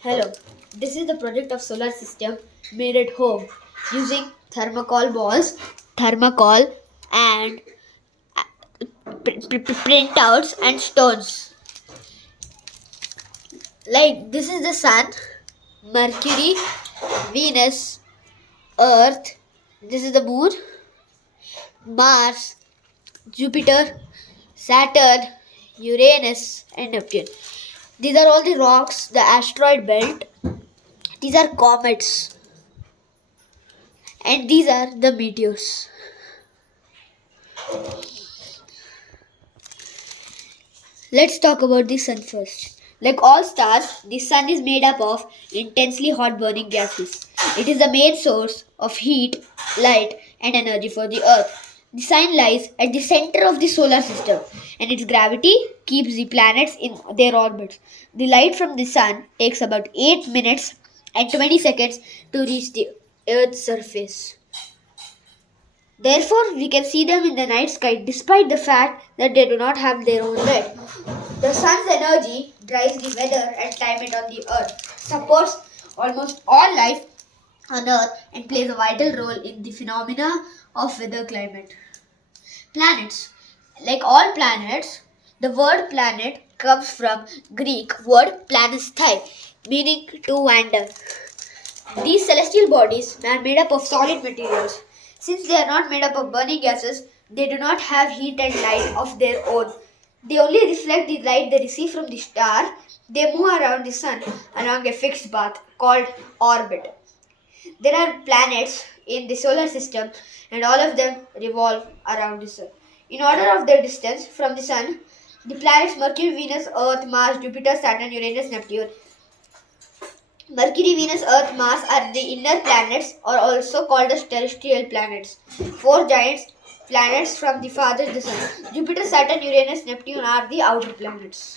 Hello, this is the project of solar system made at home using thermocol balls, thermocol and printouts and stones. Like this is the sun, Mercury, Venus, Earth, this is the moon, Mars, Jupiter, Saturn, Uranus and Neptune. These are all the rocks, the asteroid belt. These are comets and these are the meteors. Let's talk about the sun first. Like all stars, the sun is made up of intensely hot burning gases. It is the main source of heat, light, and energy for the earth. The sun lies at the center of the solar system, and its gravity keeps the planets in their orbits. The light from the sun takes about 8 minutes and 20 seconds to reach the earth's surface. Therefore, we can see them in the night sky despite the fact that they do not have their own light. The sun's energy drives the weather and climate on the earth, supports almost all life on earth, and plays a vital role in the phenomena of weather climate. Planets. Like all planets, the word planet comes from Greek word planisthai, meaning to wander. These celestial bodies are made up of solid materials. Since they are not made up of burning gases, they do not have heat and light of their own. They only reflect the light they receive from the star. They move around the sun along a fixed path called orbit. There are planets in the solar system and all of them revolve around the sun. In order of their distance from the sun, the planets Mercury, Venus, Earth, Mars, Jupiter, Saturn, Uranus, Neptune. Mercury, Venus, Earth, Mars are the inner planets or also called as terrestrial planets. Four giant planets from the farthest the sun. Jupiter, Saturn, Uranus, Neptune are the outer planets.